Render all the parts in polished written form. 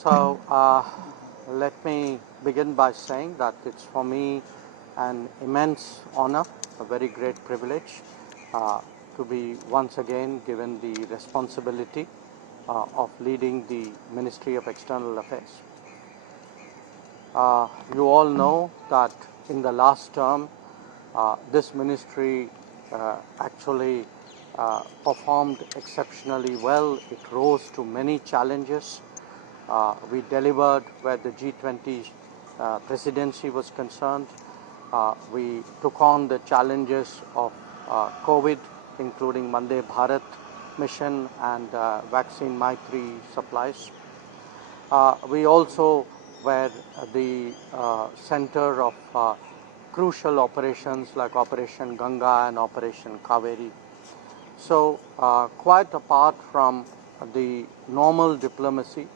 So let me begin by saying that it's for me an immense honor, a very great privilege to be once again given the responsibility of leading the Ministry of External Affairs. You all know that in the last term, this ministry actually performed exceptionally well. It rose to many challenges. We delivered where the G20 presidency was concerned. We took on the challenges of COVID, including Vande Bharat mission and vaccine Maitri supplies. We also were the center of crucial operations like Operation Ganga and Operation Kaveri. So quite apart from the normal diplomacy,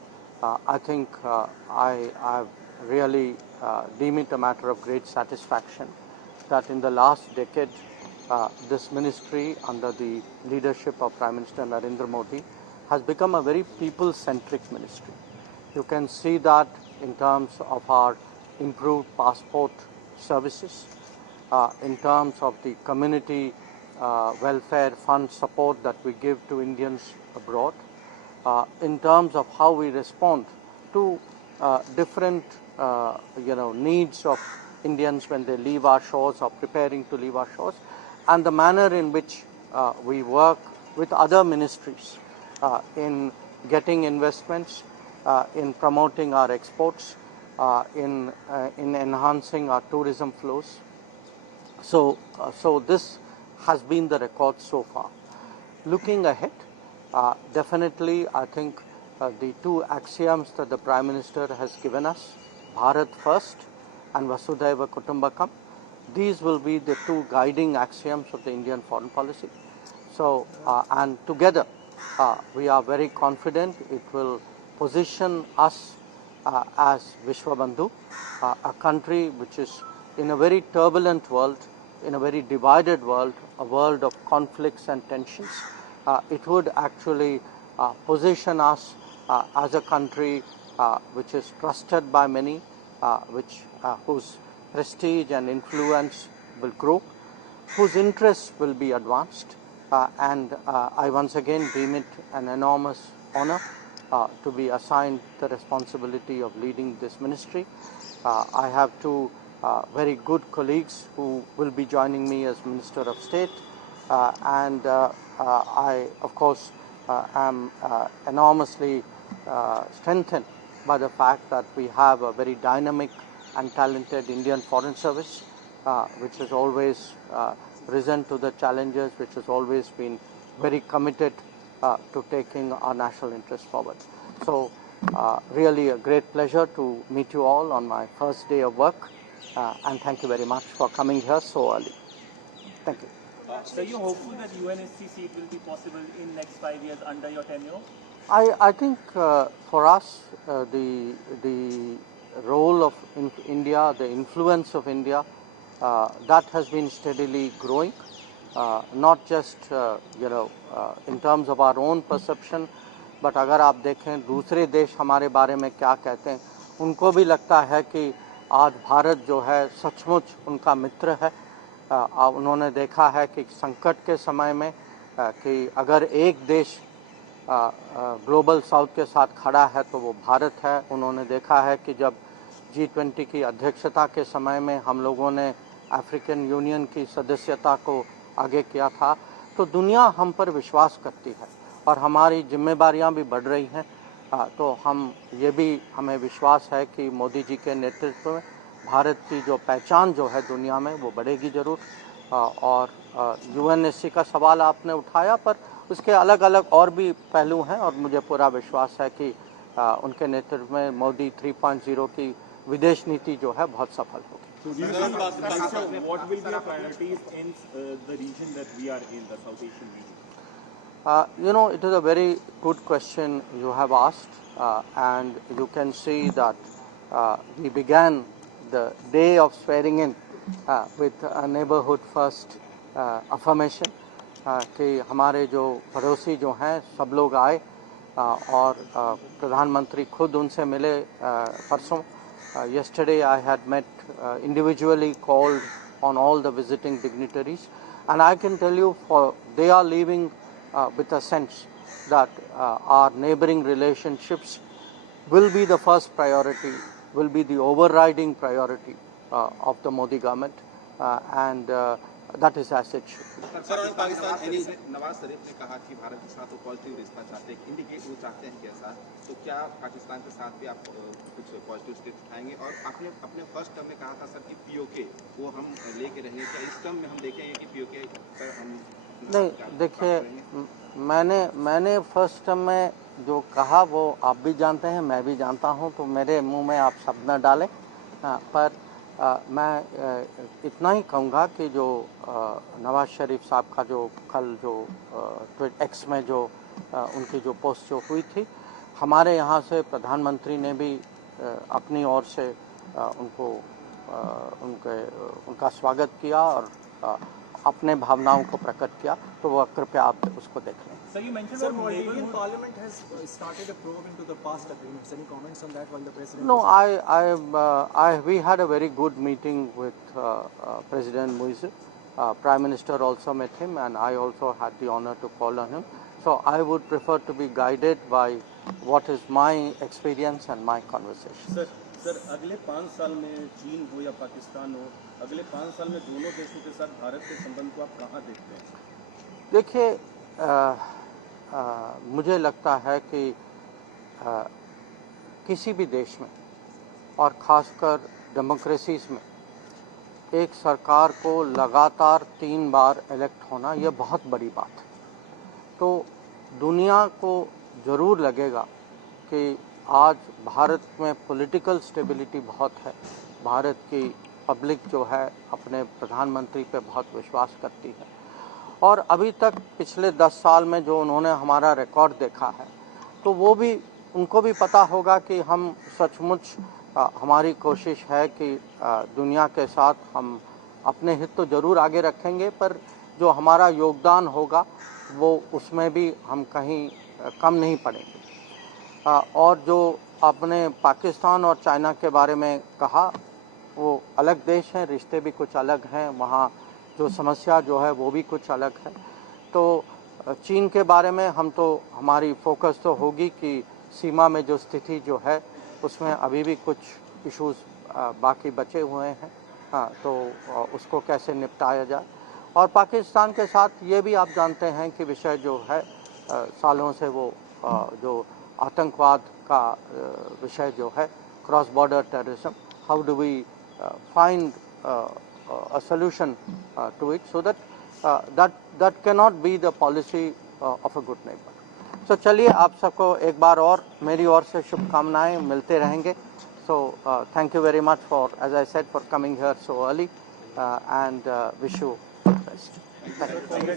I think I really deem it a matter of great satisfaction that in the last decade, this ministry under the leadership of Prime Minister Narendra Modi has become a very people-centric ministry. You can see that in terms of our improved passport services, in terms of the community welfare fund support that we give to Indians abroad, in terms of how we respond to different needs of Indians when they leave our shores or preparing to leave our shores, and the manner in which we work with other ministries in getting investments, in promoting our exports, in enhancing our tourism flows. So this has been the record so far. Looking ahead, definitely I think the two axioms that the Prime Minister has given us, Bharat First and Vasudhaiva Kutumbakam, these will be the two guiding axioms of the Indian foreign policy. So, and together we are very confident it will position us as Vishwabandhu, a country which is in a very turbulent world, in a very divided world, a world of conflicts and tensions. It would actually position us as a country which is trusted by many, whose prestige and influence will grow, whose interests will be advanced, and I once again deem it an enormous honor to be assigned the responsibility of leading this ministry. I have two very good colleagues who will be joining me as Minister of State, and I, of course, am enormously strengthened by the fact that we have a very dynamic and talented Indian Foreign Service, which has always risen to the challenges, which has always been very committed to taking our national interests forward. So really a great pleasure to meet you all on my first day of work, and thank you very much for coming here so early. Thank you. So are you hopeful that UNSC seat will be possible in next 5 years under your tenure? I think for us the role of India, the influence of India, that has been steadily growing, not just in terms of our own perception, but अगर आप देखें दूसरे देश हमारे बारे में क्या कहते हैं, उनको भी लगता है कि आज भारत जो है सचमुच उनका मित्र है. उन्होंने देखा है कि संकट के समय में कि अगर एक देश ग्लोबल साउथ के साथ खड़ा है तो वो भारत है. उन्होंने देखा है कि जब G20 की अध्यक्षता के समय में हम लोगों ने अफ्रीकन यूनियन की सदस्यता को आगे किया था, तो दुनिया हम पर विश्वास करती है और हमारी जिम्मेदारियां भी बढ़ रही हैं. तो हमें विश्वास है कि मोदी जी के नेतृत्व में भारत की जो पहचान जो है दुनिया में वो बढ़ेगी जरूर. और UNSC का सवाल आपने उठाया, पर उसके अलग अलग और भी पहलू हैं और मुझे पूरा विश्वास है कि उनके नेतृत्व में मोदी 3.0 की विदेश नीति जो है बहुत सफल होगी. What will be your priorities in the region that we are in, the South Asian region? It is a very good question you have asked, and you can see that we began the day of swearing in with a neighborhood first affirmation कि हमारे जो पड़ोसी जो हैं सब लोग आए और प्रधानमंत्री खुद उनसे मिले परसों. Yesterday I had met individually called on all the visiting dignitaries, and I can tell you they are leaving with a sense that our neighboring relationships will be the first priority, will be the overriding priority of the Modi government, and that is as it should be. Nawaz Sharif ने कहा कि भारत के साथ वो positive रिश्ता चाहते हैं, indicate वो चाहते हैं कैसा, तो क्या पाकिस्तान के साथ भी आप कुछ पॉजिटिव स्टेप उठाएंगे? और आपने अपने फर्स्ट टर्म में कहा था सर कि पीओके वो हम लेके रहेंगे, क्या इस टर्म में हम देखेंगे कि पीओके पर हम नहीं? देखिए, मैंने फर्स्ट टर्म में जो कहा वो आप भी जानते हैं, मैं भी जानता हूं, तो मेरे मुंह में आप शब्द न डालें. पर मैं इतना ही कहूँगा कि जो नवाज शरीफ साहब का जो कल जो एक्स में जो उनकी जो पोस्ट जो हुई थी, हमारे यहाँ से प्रधानमंत्री ने भी अपनी ओर से उनका स्वागत किया और अपने भावनाओं को प्रकट किया. तो वो कृपया आप उसको देख लें. Sir, you mentioned that Maldivian Parliament has started a probe into the past agreements. Any comments on that while the president? No, we had a very good meeting with President Muiz. Prime Minister also met him, and I also had the honor to call on him. So I would prefer to be guided by what is my experience and my conversation. Sir अगले 5 साल में चीन हो या पाकिस्तान हो, अगले 5 साल में दोनों देशों के साथ भारत के संबंध को आप कहाँ देखते हैं? देखिए, मुझे लगता है कि किसी भी देश में और ख़ासकर डेमोक्रेसीज में एक सरकार को लगातार 3 बार इलेक्ट होना यह बहुत बड़ी बात है. तो दुनिया को ज़रूर लगेगा कि आज भारत में पॉलिटिकल स्टेबिलिटी बहुत है. भारत की पब्लिक जो है अपने प्रधानमंत्री पे बहुत विश्वास करती है, और अभी तक पिछले 10 साल में जो उन्होंने हमारा रिकॉर्ड देखा है, तो वो भी उनको भी पता होगा कि हम सचमुच हमारी कोशिश है कि दुनिया के साथ हम अपने हित तो ज़रूर आगे रखेंगे, पर जो हमारा योगदान होगा वो उसमें भी हम कहीं कम नहीं पड़ेंगे. और जो आपने पाकिस्तान और चाइना के बारे में कहा, वो अलग देश हैं, रिश्ते भी कुछ अलग हैं, वहाँ जो समस्या जो है वो भी कुछ अलग है. तो चीन के बारे में हमारी फोकस तो होगी कि सीमा में जो स्थिति जो है उसमें अभी भी कुछ इश्यूज बाकी बचे हुए हैं. तो उसको कैसे निपटाया जाए. और पाकिस्तान के साथ ये भी आप जानते हैं कि विषय जो है सालों से वो जो आतंकवाद का विषय जो है, cross border terrorism, how do we find a solution to it, so that cannot be the policy of a good neighbor. So चलिए, आप सबको एक बार और मेरी ओर से शुभकामनाएं. मिलते रहेंगे. So thank you very much for, as I said, for coming here so early, and wish you the best. Thank you.